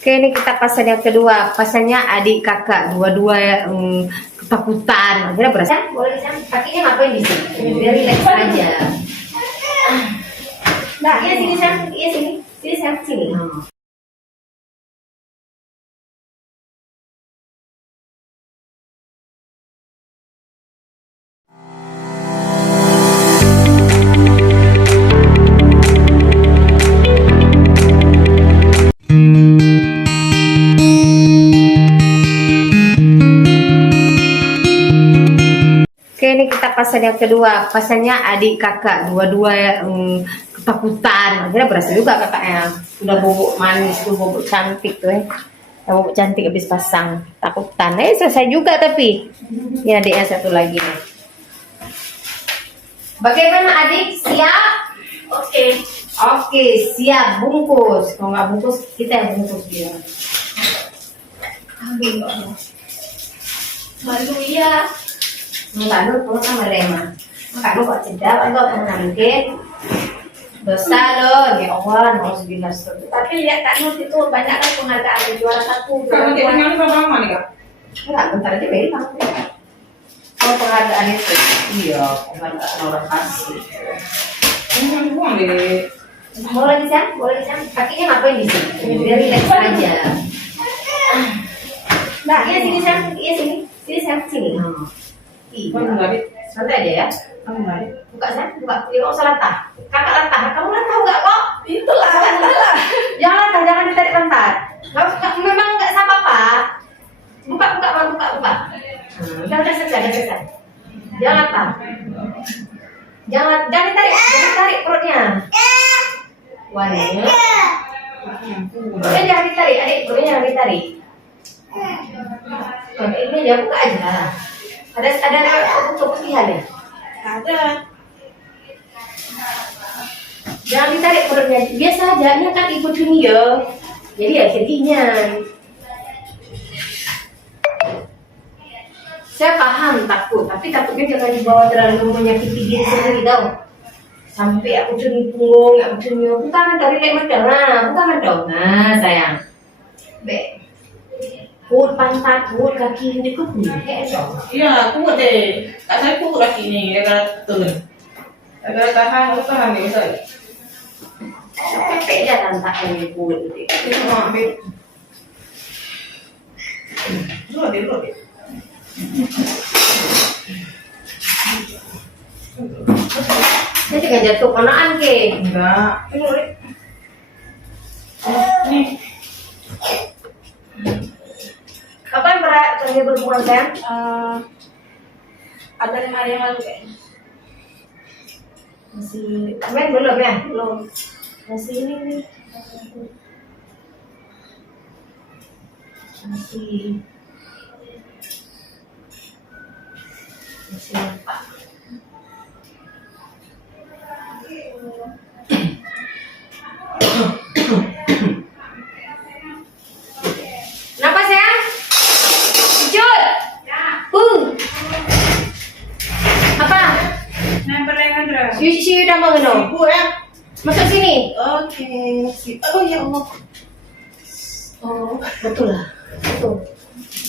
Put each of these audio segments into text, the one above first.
Oke, ini kita pasang yang kedua. Pasangnya adik kakak, dua-dua ketakutan. Akhirnya berasa. Boleh kan? Kakinya ngapain di sini? Biar relax aja. Nah, iya sini sayang, iya sini. Sini sayang, sini. Oke, ini kita pasang yang kedua. Pasangnya adik kakak, dua-dua ketakutan. Akhirnya berasa juga kakaknya. Udah bobok manis, tuh bobok cantik tuh ya. Bobok cantik habis pasang. Takutan. Selesai juga tapi. Ya adiknya satu lagi nih. Bagaimana adik? Siap? Oke. Oke, siap. Bungkus. Kalau nggak bungkus, kita yang bungkus dia. Malu ya. Enggak lu pulang sama Rema. Enggak lu kok cedak atau menangkit. Dosa lo, ya Allah, nauzubillah. Tapi lihat Kak Nur itu banyak kan penghargaan juara satu. Kamu tinggal berapa lama nih Kak? Enggak, bentar aja bayi bang. Oh penghargaan itu. Iya, penghargaan orang kasih. Kamu kan buang deh. Mau lagi Sam? Boleh Sam? Kakinya ngapain di sini? Biar relax aja. Nah, iya sini Sam, iya sini. Sini Sam, sini. Kamu nggak deh? Santai aja ya. Kamu nggak deh? Buka Sam, buka. Tidak usah latah. Kakak latah. Kamu latah enggak kok? Itulah. Jangan latah, jangan ditarik pantat. Memang enggak sama apa. Buka. Udah selesai. Jangan latah. Jangan ditarik perutnya. Wannya. Perutnya jangan ditarik, adik. Perutnya jangan ditarik. Ini ya buka aja. Ada putihan ya? Ada. Jangan ditarik perutnya. Biasa aja, ini kan ikut video. Jadi ya sedihnya. Saya paham takut, tapi takutnya jangan dibawa terlalu menyakiti diri sendiri tau. Sampai aku curi punggung, aku curi bukan dari kayak Madonna, bukan Madonna sayang. Be, put pantat, put kaki ini kuat nih, kayak dong. Iya, kuat deh. Kak saya kuat lagi nih, gara-gara turun. Gara-gara tahan nih saya. Pepe dah tantak ini put. Itu mau ambil. Dulu deh. Ini juga jatuh konaan ke. Enggak. Dulu deh. Nih. Kapan terakhir berhubungan sayang? Ada 5 hari yang lalu kayaknya. Masih, belum ya? Belum. Masih ini nih. Masih lupa. Kenapa sayang? Cut. Apa? Nempel Hendra. Si udah mau ngeno. Ibu ya. Masuk sini. Oke. Oh ya Allah. Oh, betul lah. Betul.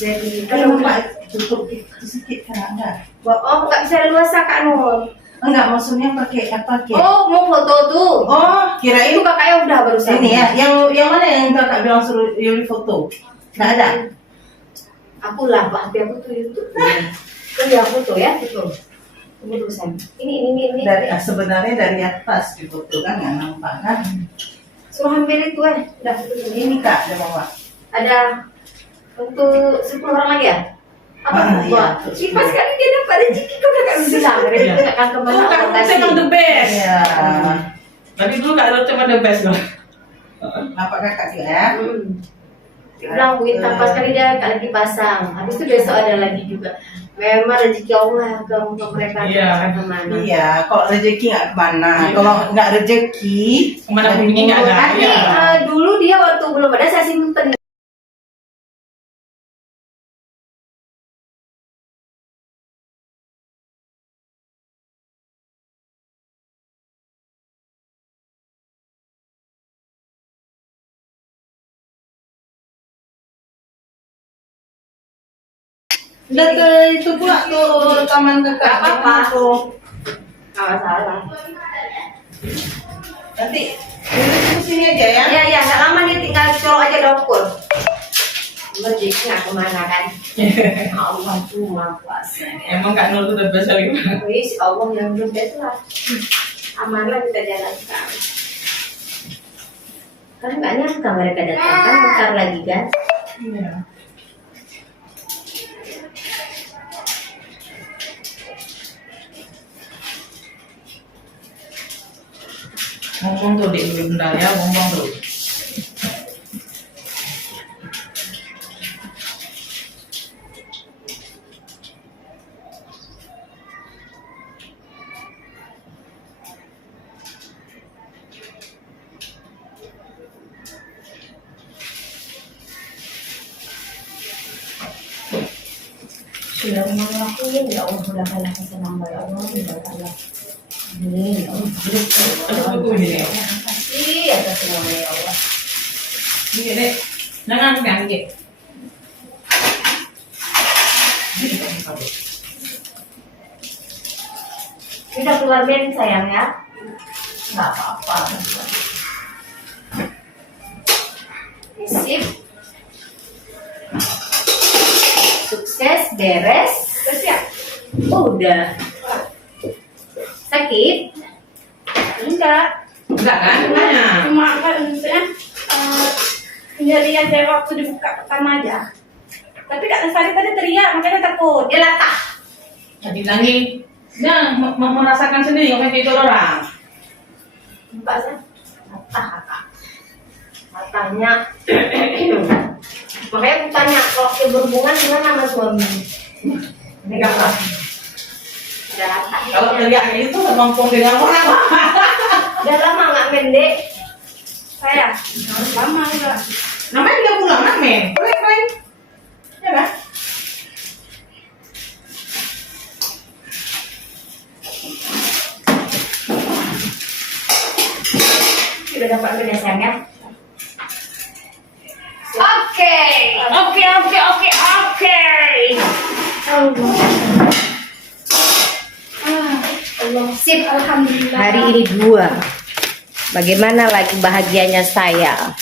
Jadi Kalau kalau Mbak tutup sedikit kan enggak? nggak bisa luasa Kak Nur. Enggak, maksudnya pakai apa? Oh, mau foto tuh. Oh, kirain Itu kakaknya udah barusan. ini ya, yang mana yang kakak bilang suruh Yuli foto? Nggak ada. Aku lah, Pak. Aku tuh YouTube. Kan dia foto ya, foto. Ini tulisan. Ini. Sebenarnya dari atas di foto kan nggak nampak kan? Suruh ambil itu ya. Udah foto ini. Ini kak, ada bawa. Ada untuk 10 orang lagi ya? Apa Iya. Pas kali dia dapat rezeki kok kakak bilang. Rezeki akan kemana Oh, Allah Kak kasih. emang the best. Iya. Tadi dulu Kak Rot cuma the best loh. Nampak kakak juga ya? Dia bilang Wita pas kali dia lagi pasang. Habis itu besok ada lagi juga. Memang rezeki Allah ke mereka Iya. kemana. Iya, kalau rezeki nggak kemana. Kalau nggak rezeki, Kemana pun pergi nggak ada. Tapi Iya. dulu dia waktu belum ada saya simpen Udah ke itu pula tuh taman kakak. Gak apa-apa. Tuh. Nggak masalah. Nanti di sini aja ya. Ya, ya, nggak lama nih, tinggal colok aja dapur. Berjik nggak kemana kan? Allah tuh maha kuasa. Emang Kak Nur tuh the best kali. Wis, Allah yang berbeda lah. Amanah kita jalankan. Kan nggak nyangka mereka datang kan bentar lagi kan? Iya. Ngomong tuh di bentar ya, ngomong tuh. Sudah melakukan ya Allah, sudah kalah kesenangan ya Allah, sudah kalah. Amin, ya Allah. Aduh, aku ini. Terima kasih atas semuanya ya Allah. Ini deh. Jangan ngangge. Kita keluar Ben sayang ya. Nggak apa-apa. Sip. Sukses, beres. Terus ya? Udah. Sakit? Enggak. Enggak kan? Gimana? Cuma kan maksudnya penyelidikan saya waktu dibuka pertama aja. Tapi Kak Lestari tadi teriak, makanya takut. Dia latah. Jadi lagi. Nah, merasakan sendiri apa kayak itu orang. Buka saya. Latah, kakak. Latahnya. Makanya aku tanya, kalau dia berhubungan gimana sama suami? Enggak lah. Udah latah. Kalau teriak itu ngomong dengan orang. Udah lama nggak mendek. Saya lama udah. Namanya juga pulang kan, men? Keren. Ya kan? Udah dapat beda sayangnya. Oke. Allah. Sip. Alhamdulillah. Hari ini 2. Bagaimana lagi bahagianya saya?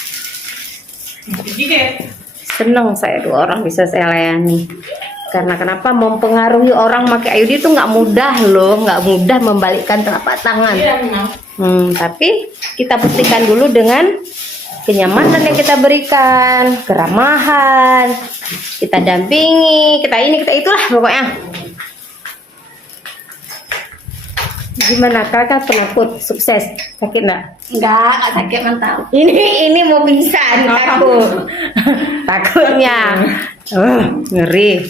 Dikit. Senang saya 2 orang bisa saya layani. Karena kenapa mempengaruhi orang pakai IUD itu nggak mudah loh, nggak mudah membalikkan telapak tangan. Iya, memang. Tapi kita buktikan dulu dengan kenyamanan yang kita berikan, keramahan, kita dampingi, kita ini, kita itulah pokoknya. Gimana kakak penakut sukses sakit nggak? Enggak sakit mantap. Ini mau pingsan takut takutnya ngeri.